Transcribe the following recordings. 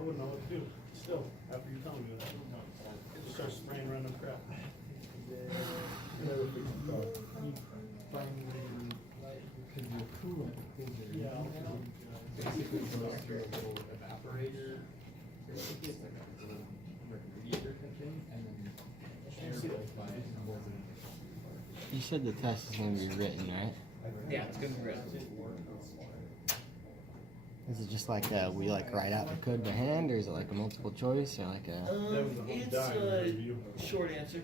wouldn't know what to do. Still, after you tell me that, just start spraying random crap. Never fix the car. Yeah. Basically goes through a little evaporator, it's like a little radiator type thing, and then air goes by it and holds it in. You said the test is going to be written, right? Yeah, it's gonna be written. Is it just like we like write out the code by hand, or is it like a multiple choice, or like a? It's a short answer.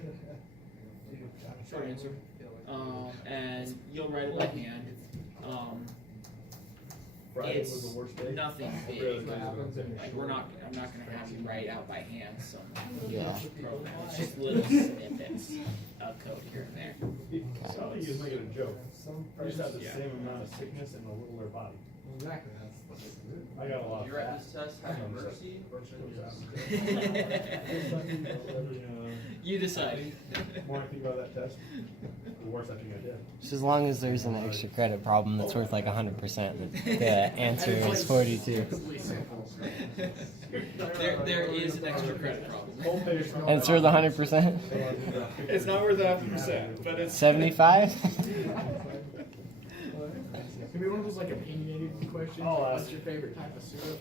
Short answer. And you'll write it by hand. Friday It's was the worst day. nothing big. Like I'm not gonna have you write out by hand some Yeah. program. It's just little snippets of code here and there. Some of you is making a joke. I just have the Yeah. same amount of sickness in a littler body. Exactly, that's I got a lot. You write this test, have a mercy, or should You decide. The more I think about that test, the worse I think I did. Just as long as there's an extra credit problem that's worth like 100%, the answer is 42. There is an extra credit problem. And it's worth 100%? It's not worth 100%, but it's 75? Can be one of those like opinionated questions. I'll What's ask. your favorite type of syrup?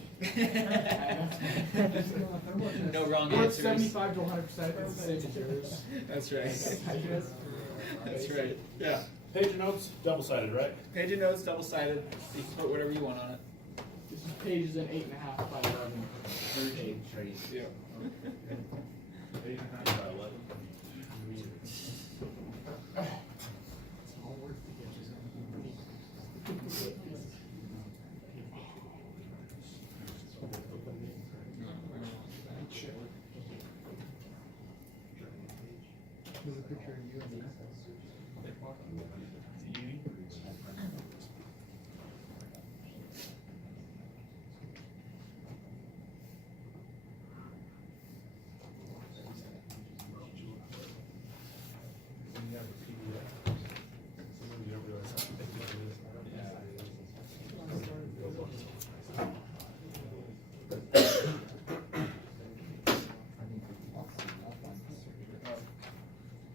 No wrong Or answers. 75 to 100%. It's the same as yours. That's right. That's right. Yeah. Page of notes, double-sided, right? Page of notes, double-sided. You can put whatever you want on it. This is pages in 8.5 by 11. Yeah. 8.5 by 11. It's all worth to get you There's a picture of you and the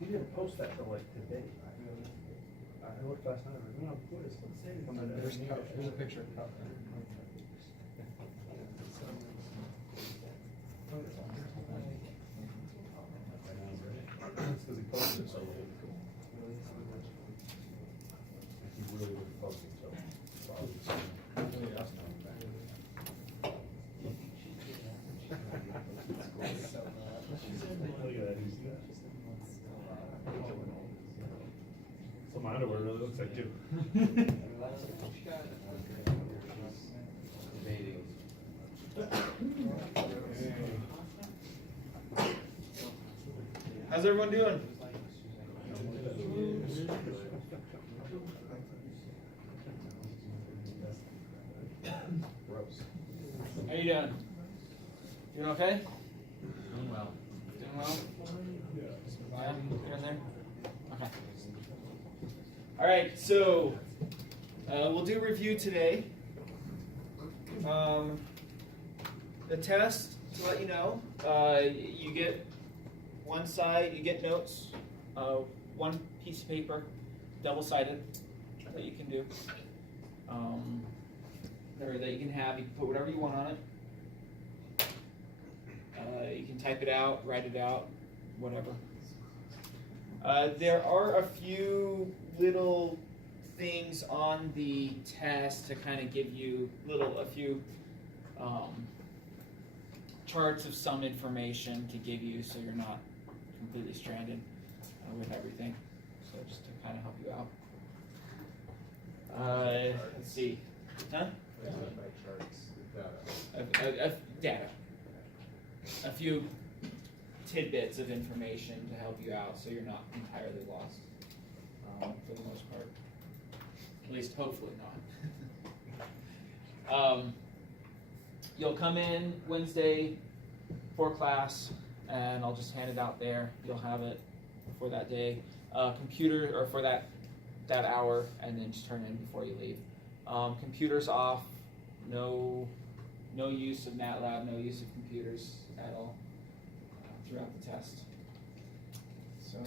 He didn't post that till like today. I looked last night, I was like, no, what is it? There's a picture of cup. It's because he posted it so late. He really didn't post it, so. Look at that, you see that? So my underwear really looks like you. How's everyone doing? How you doing? Doing okay? Doing well. Doing well? Yeah, here and there? Okay. All right, so we'll do a review today. The test, to let you know, you get one side, you get notes, one piece of paper, double-sided, that you can do. Or that you can have, you can put whatever you want on it. You can type it out, write it out, whatever. There are a few little things on the test to kind of give you a few charts of some information to give you so you're not completely stranded with everything. So just to kind of help you out. Let's see. Huh? Data. A few tidbits of information to help you out so you're not entirely lost for the most part. At least hopefully not. You'll come in Wednesday for class and I'll just hand it out there. You'll have it for that day. Computer, or for that hour, and then just turn it in before you leave. Computers off, no No use of MATLAB, no use of computers at all throughout the test. So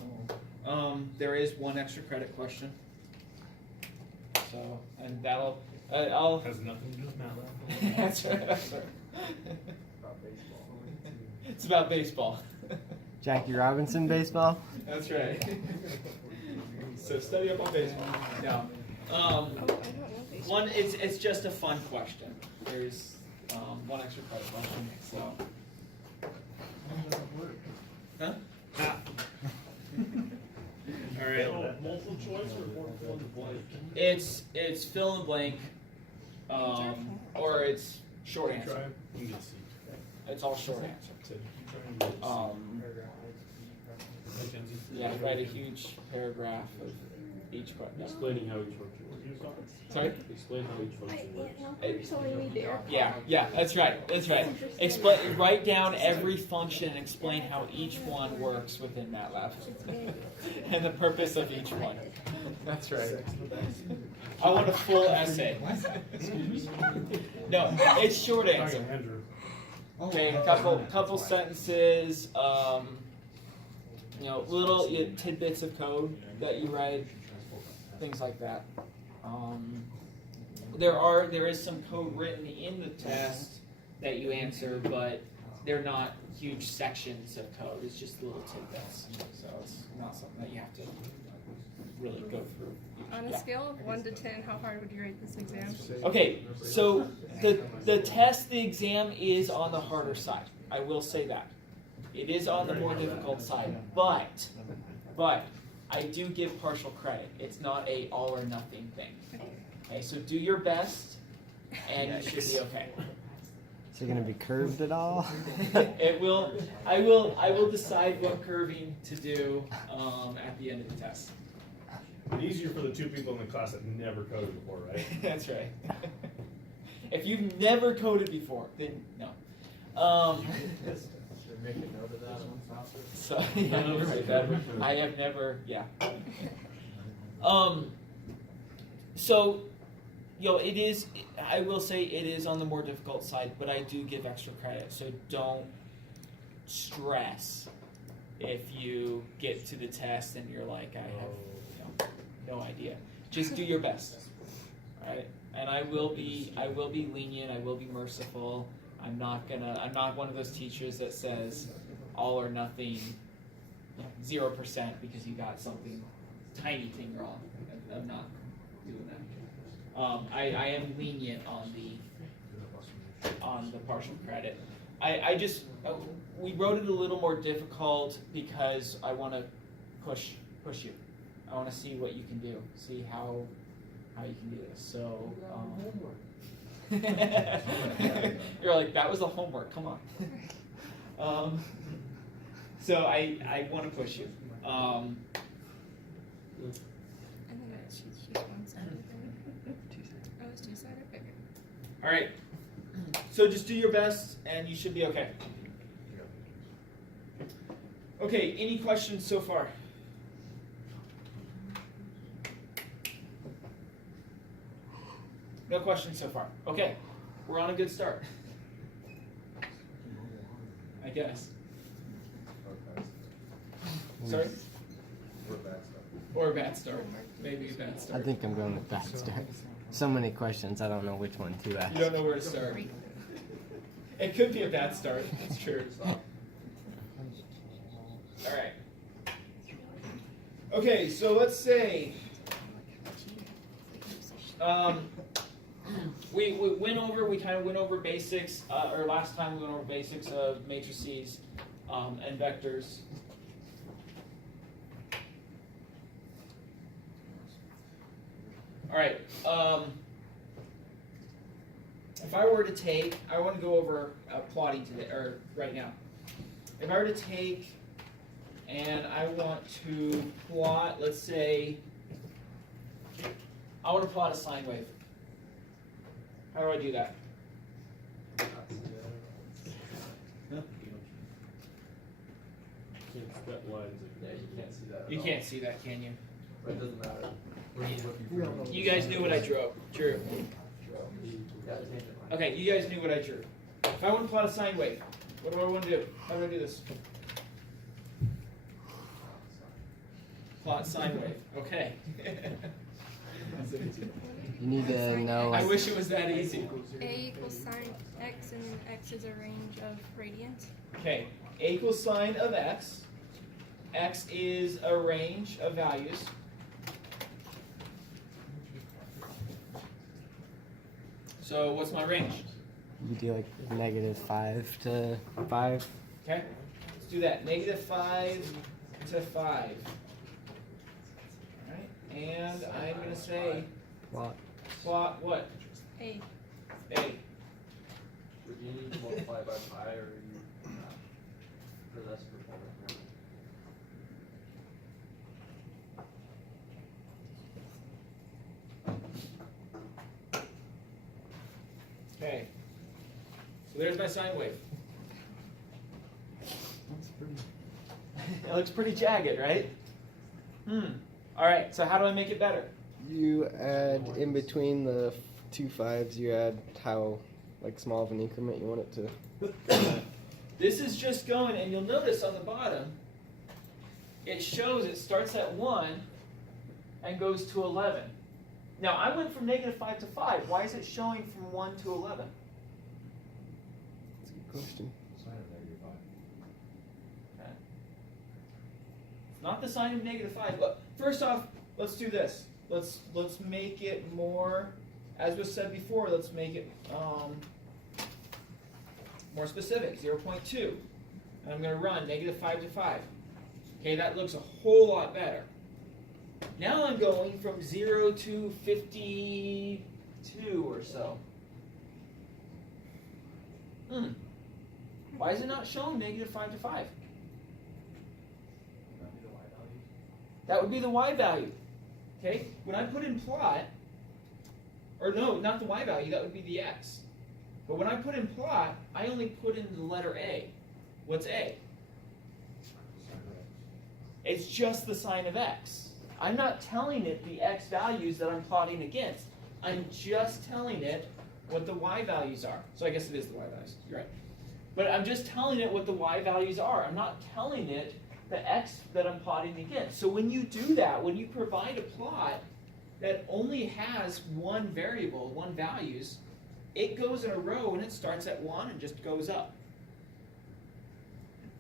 there is one extra credit question. So, and that'll, I'll. Has nothing to do with MATLAB. That's right. That's right. About baseball. It's about baseball. Jackie Robinson baseball? That's right. So study up on baseball. No. One, it's just a fun question. There's one extra credit question. So. Huh? All right. Multiple choice or fill in the blank? It's fill in the blank, or it's short answer. It's all short answer. Yeah, write a huge paragraph of each question. Explaining how each function works. Sorry? Explain how each function works. Yeah, that's right. That's right. Write down every function and explain how each one works within MATLAB and the purpose of each one. That's right. I want a full essay. No, it's short answer. Okay, a couple sentences. Little tidbits of code that you write, things like that. There is some code written in the test that you answer, but they're not huge sections of code. It's just little tidbits, so it's not something that you have to really go through. On a scale of 1 to 10, how hard would you rate this exam? Okay, so the exam is on the harder side. I will say that. It is on the more difficult side, but I do give partial credit. It's not a all or nothing thing. Okay, so do your best, and you should be okay. Is it going to be curved at all? It will. I will decide what curving to do at the end of the test. Easier for the two people in the class that never coded before, right? That's right. If you've never coded before, then no. Make a note of that one, Foster. So yeah, right, I have never, yeah. So, it is. I will say it is on the more difficult side, but I do give extra credit. So don't stress if you get to the test and you're like, I have no idea. Just do your best, all right? And I will be lenient. I will be merciful. I'm not one of those teachers that says all or nothing, 0% because you got something tiny thing wrong. I'm not doing that. I am lenient on the partial credit. We wrote it a little more difficult because I want to push you. I want to see what you can do, see how you can do this. So. You're like, that was the homework, come on. So I want to push you. And then it's one-sided. Oh, it's two-sided? Okay. All right. So just do your best, and you should be okay. Okay, any questions so far? No questions so far. Okay, we're on a good start. I guess. Sorry? Or a bad start. Maybe a bad I start. think I'm going with bad start. So many questions, I don't know which one to ask. You don't know where to start. It could be a bad start. That's true. All right. Okay, so let's say we kind of went over basics, or last time we went over basics of matrices and vectors. All right. If I were to take, I want to go over plotting today, or right now. If I were to take, and I want to plot, let's say, I want to plot a sine wave. How do I do that? You can't see that, can you? But it doesn't matter. We're just looking for. You guys knew what I drew. Okay, you guys knew what I drew. If I want to plot a sine wave, what do I want to do? How do I do this? Plot sine wave. Okay. You need to know, I like, wish it was that easy. A equals sine x, and x is a range of radians. Okay, A equals sine of x. X is a range of values. So what's my range? you do like -5 to 5. Okay, let's do that. -5 to 5. Alright, and I'm going to say Plot. plot what? A. A. Would you need to multiply by pi, or are you not? Or that's for pi. Okay, so there's my sine wave. It looks pretty jagged, right? Alright, so how do I make it better? You add in between the 2 5s, you add how like small of an increment you want it to. This is just going, and you'll notice on the bottom, it shows it starts at 1 and goes to 11. Now, I went from -5 to 5. Why is it showing from 1 to 11? That's a good question. Okay. It's not the sign of -5. But first off, let's do this. Let's make it more, as was said before, let's make it more specific, 0.2. And I'm going to run -5 to 5. Okay, that looks a whole lot better. Now I'm going from 0 to 52 or so. Why is it not showing -5 to 5? That would be the y value. Okay, when I put in plot, or no, not the y value, that would be the x. But when I put in plot, I only put in the letter A. What's A? It's just the sign of x. I'm not telling it the x values that I'm plotting against. I'm just telling it what the y values are. So I guess it is the y values. You're right. But I'm just telling it what the y values are. I'm not telling it the x that I'm plotting against. So when you do that, when you provide a plot that only has one variable, one values, it goes in a row and it starts at 1 and just goes up.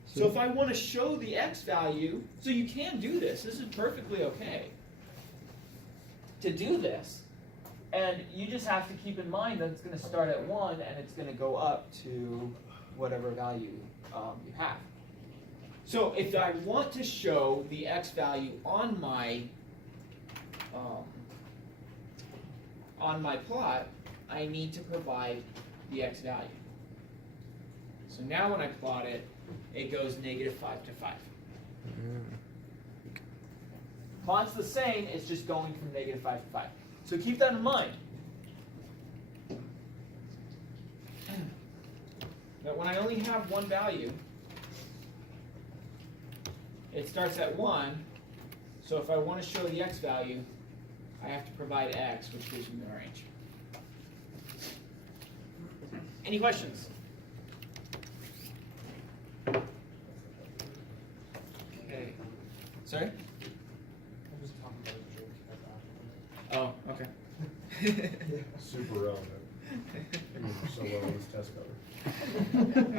So if I want to show the x value, so you can do this. This is perfectly okay to do this. And you just have to keep in mind that it's going to start at 1 and it's going to go up to whatever value you have. So if I want to show the x value on my plot, I need to provide the x value. So now when I plot it, it goes -5 to 5. Plot's the same, it's just going from -5 to 5. So keep that in mind. That when I only have one value, it starts at 1, so if I want to show the x value, I have to provide x, which gives me the range. Any questions? Okay. Sorry? I'm just talking about a joke at Oh, okay. Super relevant. So well on this test cover.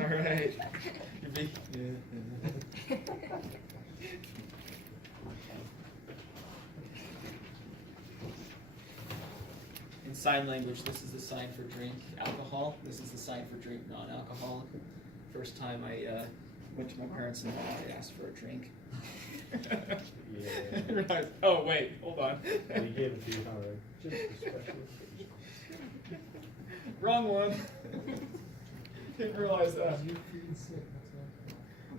All right. You're big. In sign language, this is the sign for drink alcohol. This is the sign for drink non-alcoholic. First time I went to my parents and I asked for a drink. Yeah. Right. Oh wait, hold on. And he gave it to you, huh? Just a special. Wrong one. Didn't realize that.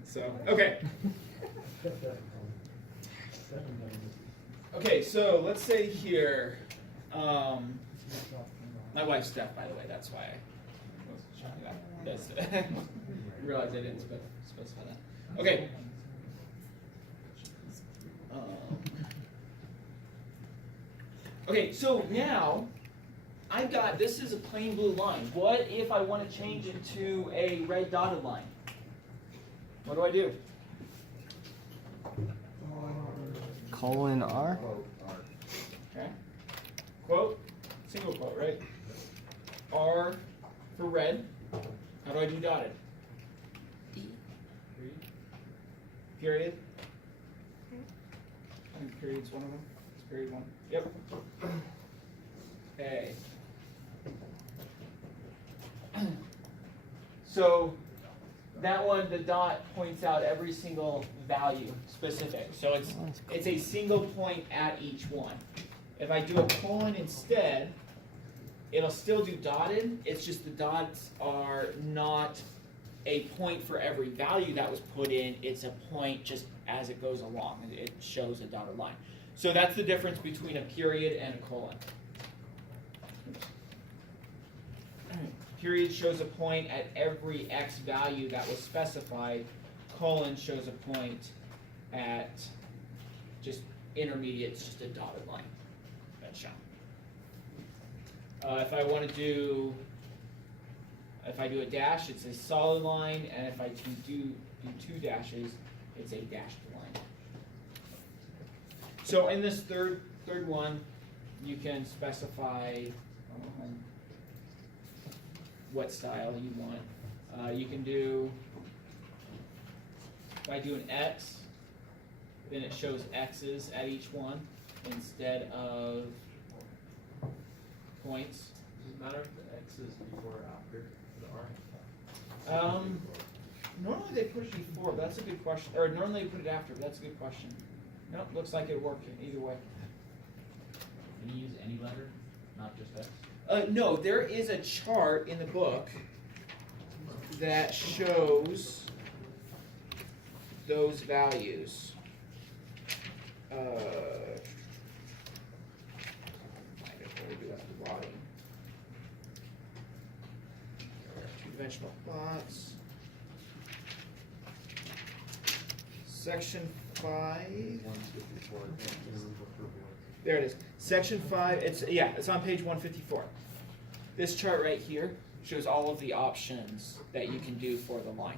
So, okay. Okay, so let's say here, my wife's deaf, by the way, that's why I was showing you that. That's I realized I didn't specify that. Okay. Okay, so now I've got, this is a plain blue line. What if I want to change it to a red dotted line? What do I do? Colon R. Okay. Quote, single quote, right? R for red. How do I do dotted? E. Period. I think period's one of them. It's period one. Yep. Okay. So that one, the dot points out every single value specific. So it's a single point at each one. If I do a colon instead, it'll still do dotted. It's just the dots are not a point for every value that was put in. It's a point just as it goes along. It shows a dotted line. So that's the difference between a period and a colon. Period shows a point at every x value that was specified. Colon shows a point at just intermediate, it's just a dotted line that's shown. If I want to do, if I do a dash, it's a solid line, and if I can do two dashes, it's a dashed line. So in this third one, you can specify what style you want. You can do, if I do an X, then it shows X's at each one instead of points. Does it matter if the X is before or after the R? Normally they put it before, but that's a good question. Or normally they put it after, but that's a good question. Nope, looks like it worked either way. Can you use any letter, not just X? No, there is a chart in the book that shows those values. Find it where we do at the bottom. Two-dimensional plots. Section 5. 154. There it is. Section 5, it's on page 154. This chart right here shows all of the options that you can do for the line.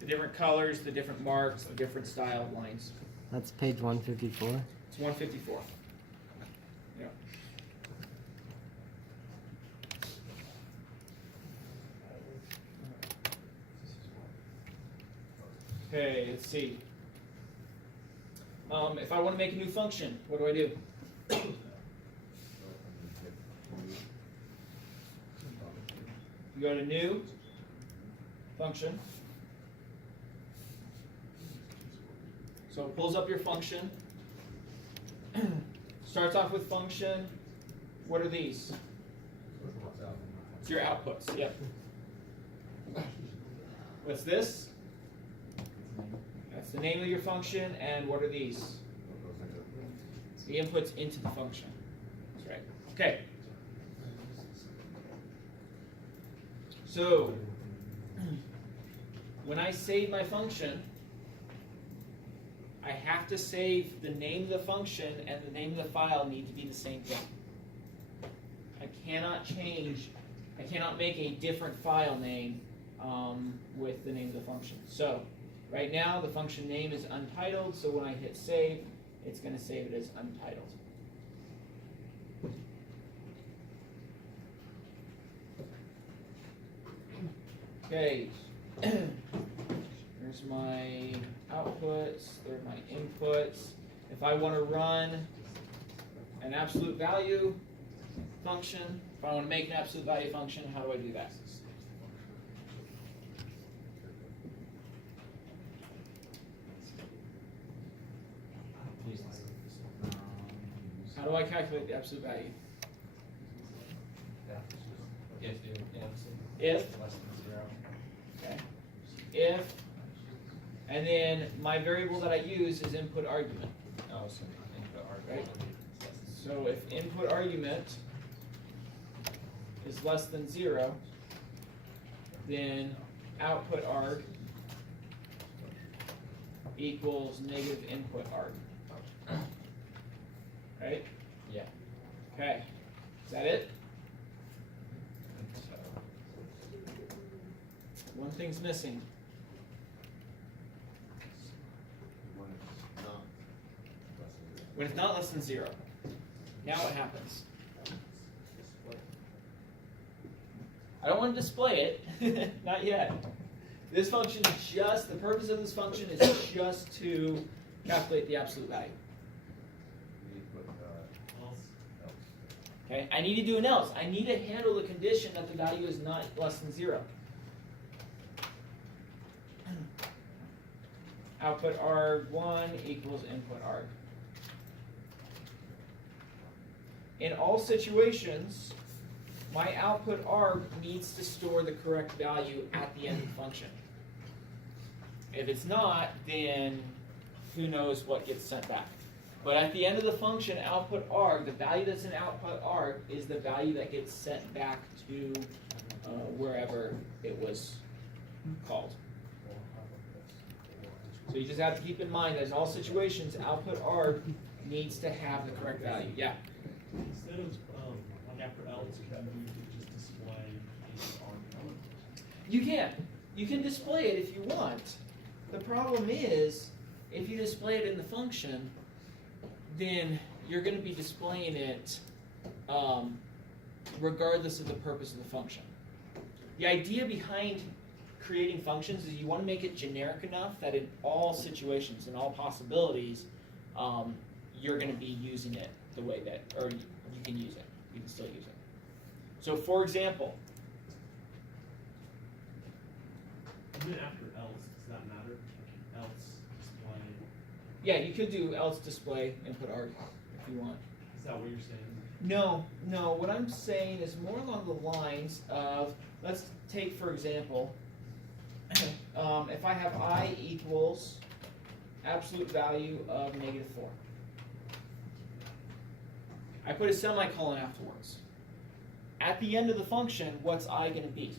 The different colors, the different marks, the different style of lines. That's page 154. It's 154. Yeah. Okay, let's see. If I want to make a new function, what do I do? You go to new function. So it pulls up your function. Starts off with function. What are these? It's your outputs. Yep. What's this? That's the name of your function, and what are these? The inputs into the function. That's right. Okay. So, when I save my function, I have to save the name of the function and the name of the file need to be the same thing. I cannot change, I cannot make a different file name with the name of the function. So, right now the function name is untitled, so when I hit save, it's going to save it as untitled. Okay, there's my outputs, there's my inputs. If I want to run an absolute value function, if I want to make an absolute value function, how do I do that? How do I calculate the absolute value? If less than 0. Okay. If, and then my variable that I use is input argument. Oh, so input argument. Right. So if input argument is less than 0, then output arg equals negative input arg. Right? Okay, is that it? One thing's missing. When it's not less than 0. Now what happens? I don't want to display it, not yet. This function is just, the purpose of this function is just to calculate the absolute value. Okay, I need to do an else. I need to handle the condition that the value is not less than 0. Output arg1 equals input arg. In all situations, my output arg needs to store the correct value at the end of the function. If it's not, then who knows what gets sent back. But at the end of the function, output arg, the value that's in output arg is the value that gets sent back to wherever it was called. So you just have to keep in mind that in all situations, output arg needs to have the correct value. Yeah? Instead of like after else, can you just display the argument? You can. You can display it if you want. The problem is, if you display it in the function, then you're going to be displaying it regardless of the purpose of the function. The idea behind creating functions is you want to make it generic enough that in all situations, in all possibilities, you're going to be using it the way that, or you can use it. You can still use it. So for example, Even after else, does that matter? Else display. yeah, you could do else display input arg if you want. Is that what you're saying? No, no. What I'm saying is more along the lines of, let's take for example, if I have I equals absolute value of -4. I put a semicolon afterwards. At the end of the function, what's I going to be?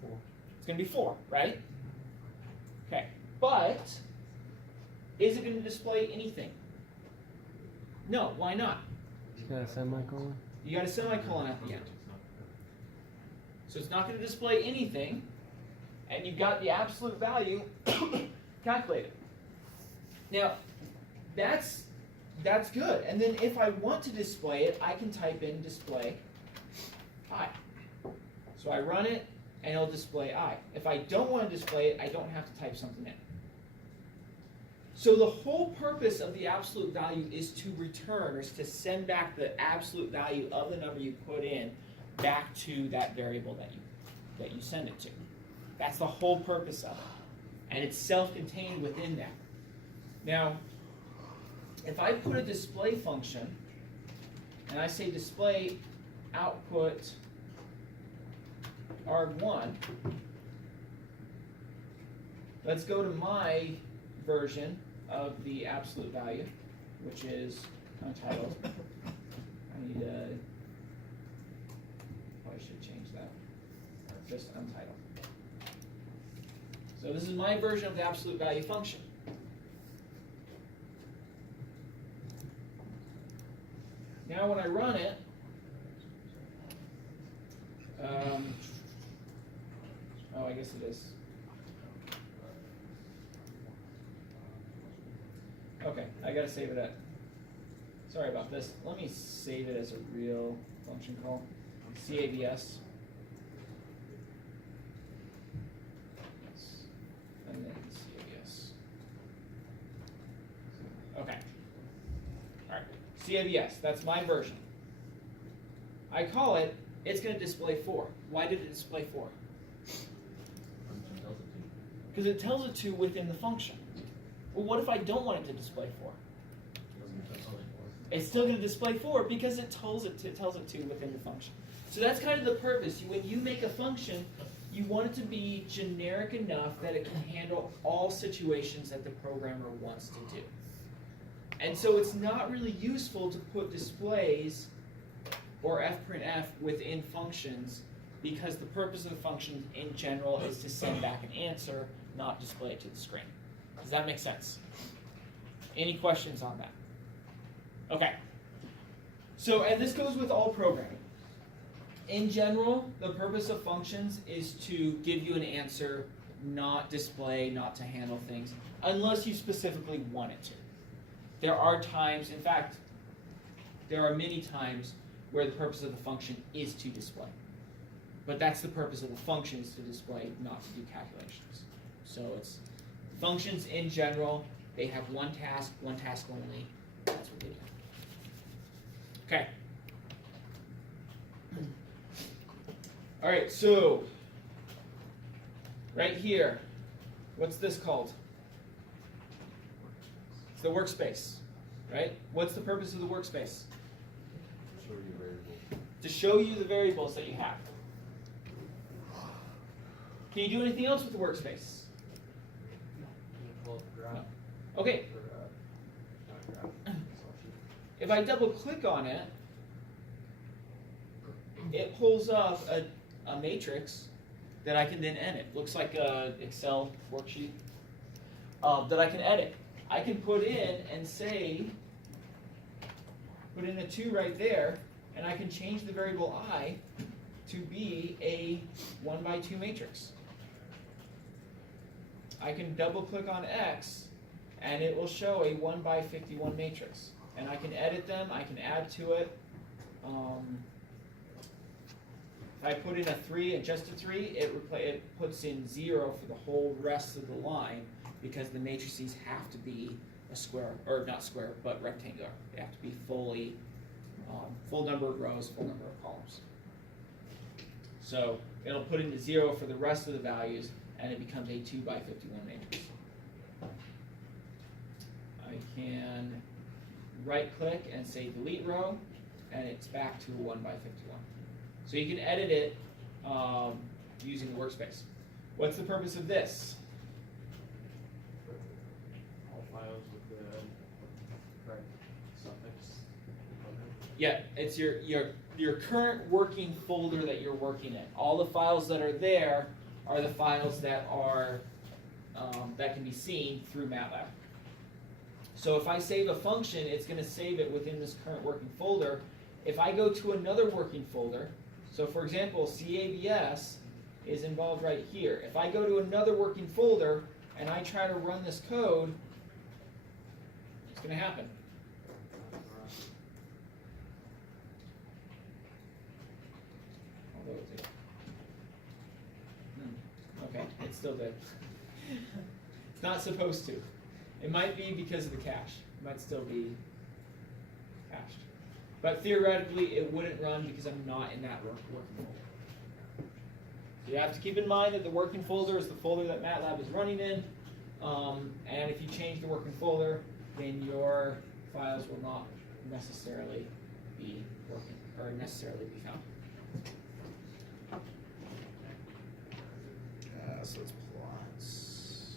4. It's going to be 4, right? Okay, but is it going to display anything? No, why not? You got a semicolon? You got a semicolon at the end. So it's not going to display anything, and you've got the absolute value calculated. Now, that's good. And then if I want to display it, I can type in display I. So I run it, and it'll display I. If I don't want to display it, I don't have to type something in. So the whole purpose of the absolute value is to return, or is to send back the absolute value of the number you put in back to that variable that you send it to. That's the whole purpose of it. And it's self-contained within that. Now, if I put a display function, and I say display output arg1, let's go to my version of the absolute value, which is untitled. I need to, probably should change that. Just untitled. So this is my version of the absolute value function. Now when I run it, oh, I guess it is. Okay, I gotta save it at, sorry about this. Let me save it as a real function call. CAVS. And then CAVS. Okay. Alright, CAVS, that's my version. I call it, it's gonna display 4. Why did it display 4? Because it tells it to within the function. Well, what if I don't want it to display 4? It's still going to display 4 because it tells it to within the function. So that's kind of the purpose. When you make a function, you want it to be generic enough that it can handle all situations that the programmer wants to do. And so it's not really useful to put displays or fprintf within functions, because the purpose of the function in general is to send back an answer, not display it to the screen. Does that make sense? Any questions on that? Okay, So, and this goes with all programming. In general, the purpose of functions is to give you an answer, not display, not to handle things, unless you specifically want it to. There are times, in fact, there are many times where the purpose of the function is to display. But that's the purpose of the function, is to display, not to do calculations. So it's functions in general, they have one task only. That's what they do. Okay. All right, so right here, what's this called? It's the workspace, right? What's the purpose of the workspace? Show you variable. To show you the variables that you have. Can you do anything else with the workspace? Call it graph. Okay, Or, not graph. if I double click on it, it pulls up a matrix that I can then edit. Looks like a Excel worksheet that I can edit. I can put in and say, put in a 2 right there, and I can change the variable I to be a 1x2 matrix. I can double click on X, and it will show a 1x51 matrix. And I can edit them, I can add to it. If I put in a 3 and just a 3, it puts in 0 for the whole rest of the line, because the matrices have to be a square, or not square, but rectangular. They have to be fully, full number of rows, full number of columns. So it'll put into 0 for the rest of the values, and it becomes a 2x51 matrix. I can right click and say delete row, and it's back to a 1x51. So you can edit it using the workspace. What's the purpose of this? All files with the correct suffix. Yeah, it's your current working folder that you're working in. All the files that are there are the files that are that can be seen through MATLAB. So if I save a function, it's going to save it within this current working folder. If I go to another working folder, so for example, CABS is involved right here. If I go to another working folder and I try to run this code, what's going to happen? Although it's okay, it's still dead. It's not supposed to. It might be because of the cache. It might still be cached. But theoretically, it wouldn't run because I'm not in that working folder. So you have to keep in mind that the working folder is the folder that MATLAB is running in. And if you change the working folder, then your files will not necessarily be working or necessarily be found. So it's plots.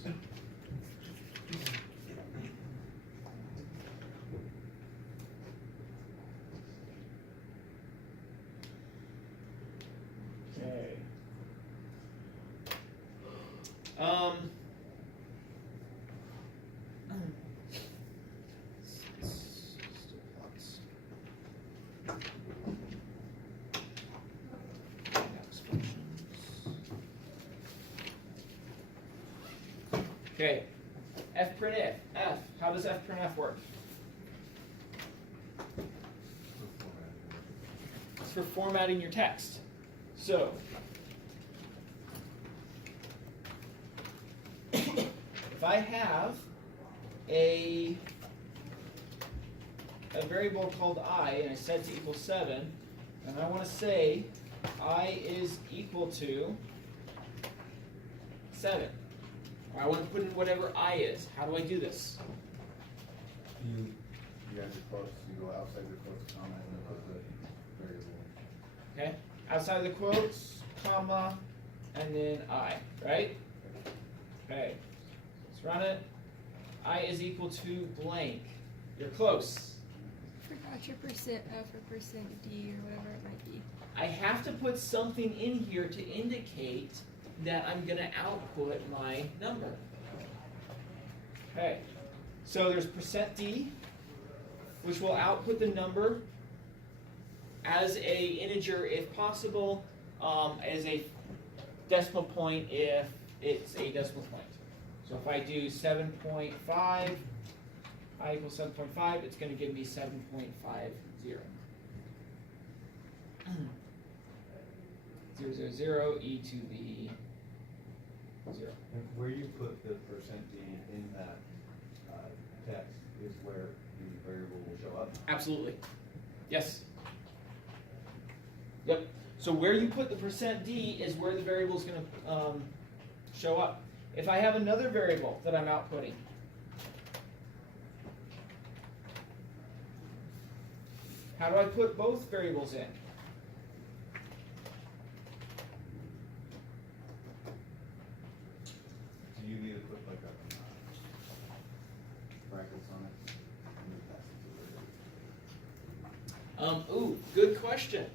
Okay. Still plots. Next functions. Okay, fprintf. How does fprintf work? It's for formatting your text. So, if I have a variable called I, and I set it to equal 7, and I want to say I is equal to 7. I want to put in whatever I is. How do I do this? You add the quotes, you go outside the quotes, comma, and then put the variable. Okay, outside the quotes, comma, and then I, right? Okay, let's run it. I is equal to blank. You're close. Forgot your percent F or percent D or whatever it might be. I have to put something in here to indicate that I'm going to output my number. Okay, so there's %D, which will output the number as a integer if possible, as a decimal point if it's a decimal point. So if I do 7.5, I equals 7.5, it's going to give me 7.50. 0, e to the 0. And where you put the percent D in that text is where the variable will show up. Absolutely. Yes. Yep. So where you put the percent D is where the variable is going to show up. If I have another variable that I'm outputting, how do I put both variables in? So you need to put like a brackets on it. And then pass it to the Ooh, good question.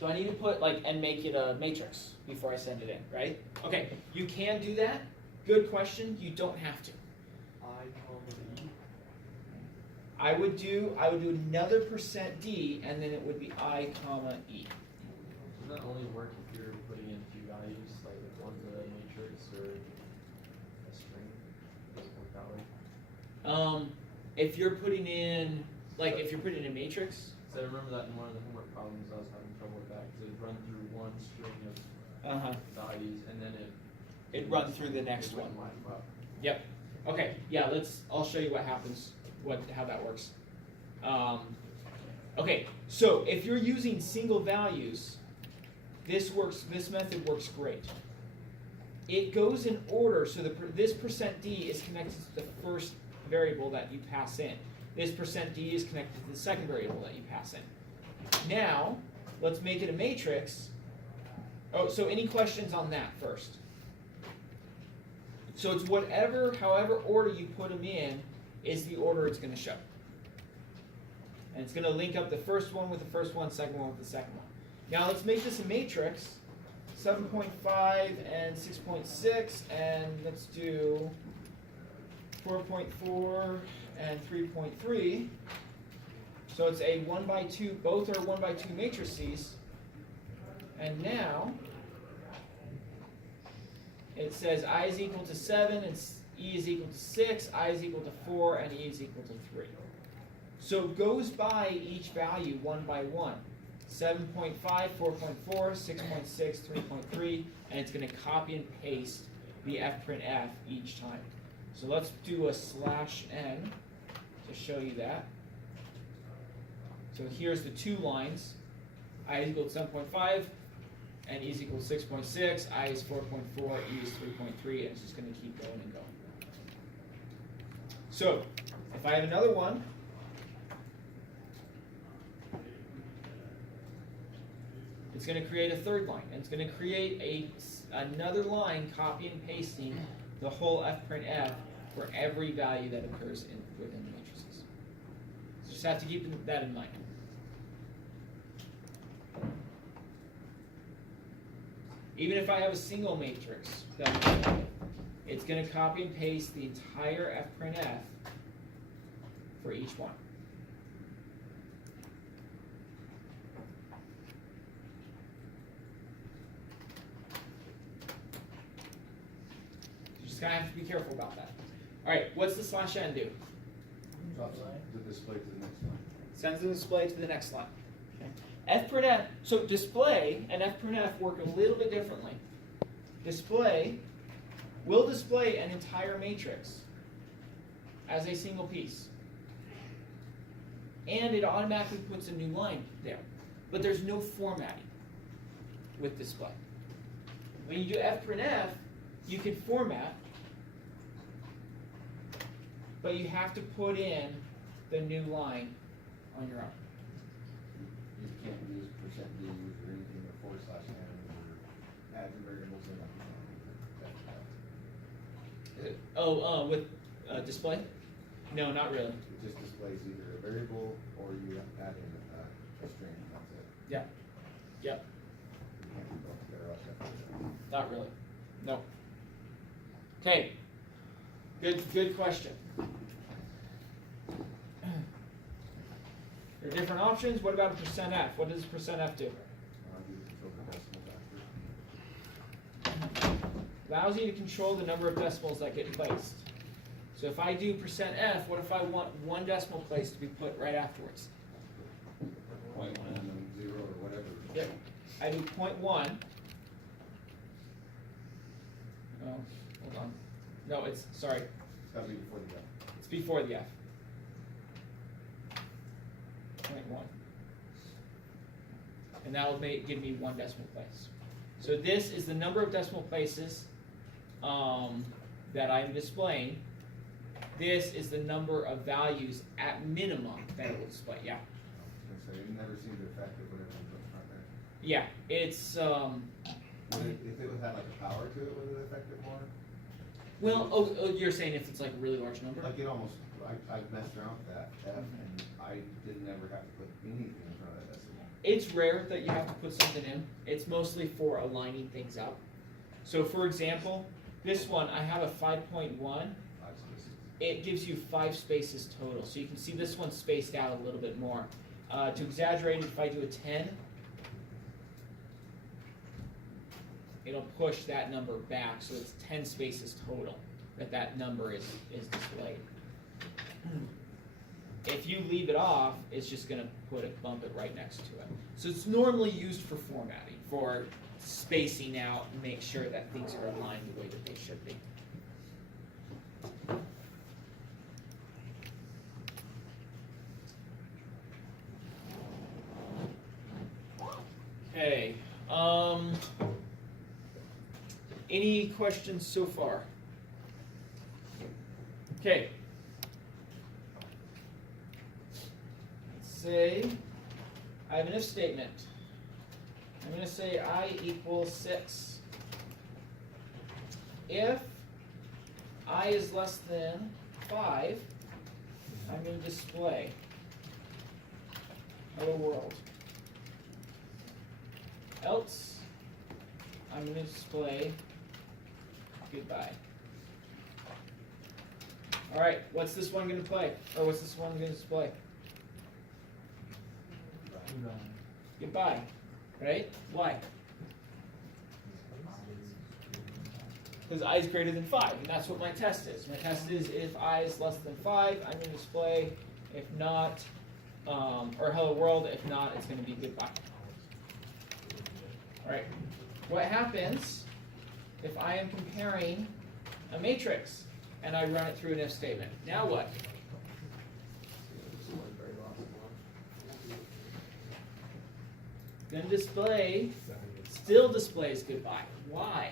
Do I need to put like and make it a matrix before I send it in, right? Okay, you can do that. Good question. You don't have to. I would do another percent D and then it would be I comma E. Does that only work if you're putting in two values, like if one's a matrix or a string? Doesn't work that way. If you're putting in if you're putting in a matrix, So I remember that in one of the homework problems I was having trouble with that because it would run through one string of values and then it'd run through the next one. Line up. Yep. Okay. Yeah. I'll show you what happens. How that works. Okay. So if you're using single values, this method works great. It goes in order. So this percent D is connected to the first variable that you pass in. This percent D is connected to the second variable that you pass in. Now let's make it a matrix. Oh, so any questions on that first? So it's however order you put them in is the order it's going to show. And it's going to link up the first one with the first one, second one with the second one. Now let's make this a matrix, 7.5 and 6.6, and let's do 4.4 and 3.3. So it's a 1 by 2, both are 1 by 2 matrices. And now it says I is equal to 7 and E is equal to 6, I is equal to 4, and E is equal to 3. So it goes by each value one by one. 7.5, 4.4, 6.6, 3.3, and it's going to copy and paste the fprintf each time. So let's do a /n to show you that. So here's the two lines. I is equal to 7.5, and E is equal to 6.6, I is 4.4, E is 3.3, and it's just going to keep going and going. So, if I have another one, it's going to create a third line, and it's going to create another line copy and pasting the whole fprintf for every value that occurs within the matrices. So just have to keep that in mind. Even if I have a single matrix, it's going to copy and paste the entire fprintf for each one. You just kind of have to be careful about that. All right, what's the /n do? Drops the display to the next one. Sends the display to the next line. fprintf, so display and fprintf work a little bit differently. Display will display an entire matrix as a single piece. And it automatically puts a new line there. But there's no formatting with display. When you do fprintf, you can format, but you have to put in the new line on your own. You can't use percent D or anything or /n or add the variables in. With display? No, not really. It just displays either a variable or you add in a string, and that's it. Yeah. Yep. You can't do both together like that. Not really. No. Okay. Good question. For different options, what about a %f? What does %f do? You control the decimal factor. Allows you to control the number of decimals that get placed. So if I do %f, what if I want one decimal place to be put right afterwards? 0.1 and then 0 or whatever. Yep. I do 0.1. Oh, hold on. No, it's, sorry, It's gotta be before the F. it's before the F. 0.1. And that will give me one decimal place. So this is the number of decimal places that I'm displaying. This is the number of values at minimum that it will display. Yeah. I was gonna say, it never seemed to affect it, whatever was up front there. Yeah, it's If it had like a power to it, would it affect it more? well. Oh, you're saying if it's like a really large number? Like it almost, I messed around with that F and I didn't ever have to put anything in front of that decimal. It's rare that you have to put something in. It's mostly for aligning things up. So for example, this one I have a 5.1. 5 spaces. It gives you 5 spaces total. So you can see this one's spaced out a little bit more. To exaggerate it, if I do a 10, it'll push that number back, so it's 10 spaces total that number is displayed. If you leave it off, it's just going to bump it right next to it. So it's normally used for formatting, for spacing out and make sure that things are aligned the way that they should be. Okay. Any questions so far? Okay. Let's say I have an if statement. I'm going to say I equals 6. If I is less than 5, I'm going to display hello world. Else, I'm going to display goodbye. All right, what's this one going to play? Or what's this one going to display? Goodbye. Right? Why? Because I is greater than 5, and that's what my test is. My test is if I is less than 5, I'm going to display. If not, or hello world. If not, it's going to be goodbye. All right. What happens if I am comparing a matrix and I run it through an if statement? Now what? Then display still displays goodbye. Why?